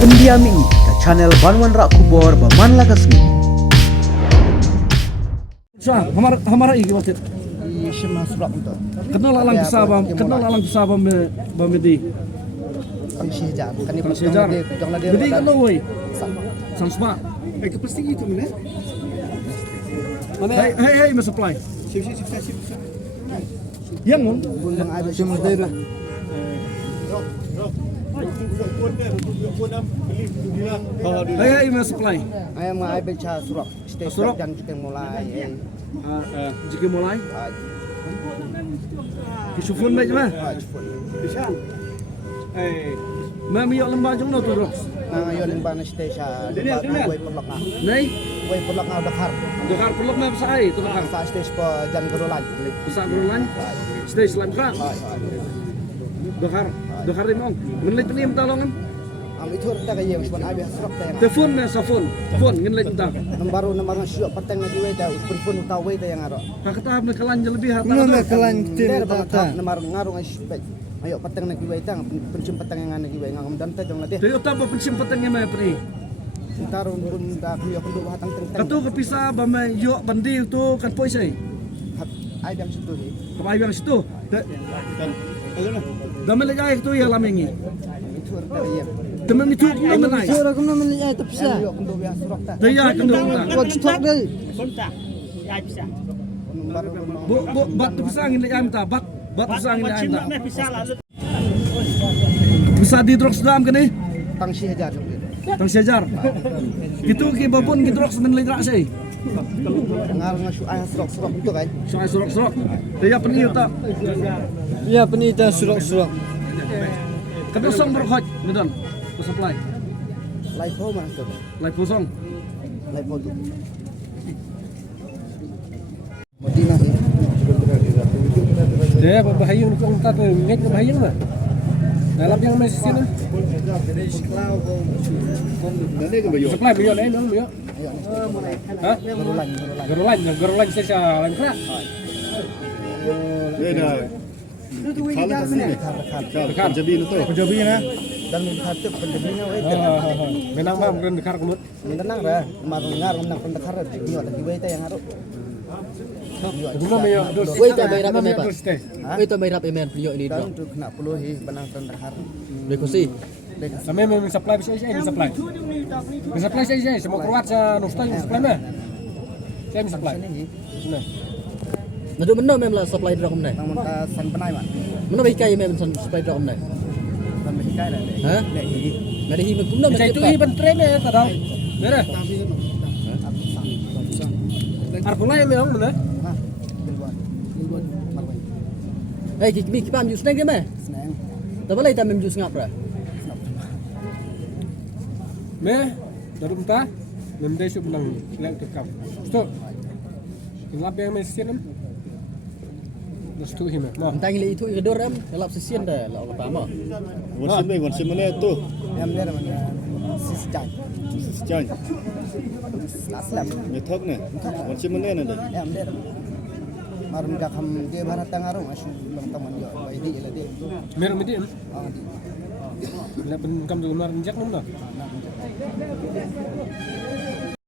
Pendiami ke channel Banwan Rak Kubor Baman Lagasmi. हमारा एक बात ये शिमला सुबह untuk kenal alang kesabam bamedi pengsijar kan ini sejar jangan dia jadi kan woi samsma Que pasti itu mana? hey mas supply yang mun bulan ada shimmers dia hey mas supply ayam ngai baca surat Surat. dan kita mulai jika mulai kisufun baik mah mami yok lembah jong no tu rox nah yo ling bana station way pelak ah nei way pelak ah Dakar dokar peluk mah besai tu kan sa station po jan gerolan bisa gurulan stay selam kan dokar rimong menlit ni talongan am itu kita kaya usman abi surat tayang telefon na sa phone ngin lagi tak nomor syok pateng na diwe da telefon utawe da yang aro kata me kalan lebih hata nomor ngarung ay spek ayo pateng na diwe tang pencim pateng yang na diwe ngam dan ta jong na de Dari utama pensimpatan yang mana pri? tarun pun da kuya kun do hatang teng Katu kepisa bama yo bandi itu kan poin saya. ay dam situ hi Kamay yang situ. Dami lagi itu ya lamengi. itu ta kaya Temen itu dami lagi. Suara ko naman ay tapsa. yo kun do biasa surat ta Daya kan dong. Wag stok dai. Bu bat bisa angin lagi amta bat bisa angin lagi amta. Bisa di drox dalam kan ni? tang si hajar jong de Tang sejar. Gitu ki babon ki drox men lagi saya. ngarung nga ay surat itu kan Soal surok. Daya peniu tak. Ya penita surak-surak. Kadu song berkhot medon. Supply. lai po man to Lai pusong. lai po tu modina hi Dia berbahaya untuk kita tu ngek berbahaya lah. Dalam yang masih sini. Supply beliau lain dong beliau. Hah? Gerulan saya lain kerak. Beda. Kalau jadi itu. Penjabi na. dan min khatib pendebina we Menang bang keren dekar kumut. tenang ra marung ngarung nang pendekar yo lagi we ta yang aro Guna meyo dos. Wait, may rap may pa. Hah? Ito may rap emen video ini dan dong. tu kena puluhi benang pendekar Bekusi. Kami memang supply bisa saya supply. Supply saya semua keluar sa Nusta supply mah. Saya supply. Nah. Nado meno mem la supply drop mena. nang monta san penai man Meno bai kai mem supply drop mena. dan me kai la Ha? Ngada hi mem kumno Saya itu iban tren ya tadang. Beres. Arpula yang memang benar. ha bilwan marwai Eh ki pam jus nang me. senang Tapi lai ta mem jus ngap ra. Me, dari entah, memang dia menang silang tekap. Stop. Kenapa yang masih sini? Lepas tu hima. Nah, Entang ile itu gedor am elap sesien dah la pertama. Wansi mana tu? em dia man sis jai Jangan. aslam Nyetok ni. Wansi mana ni dah? em dia marung ga kham dia barat tangarung asu lam taman yo wai di la dia merah medium. ah di Bila penkam tu kemarin injak nama.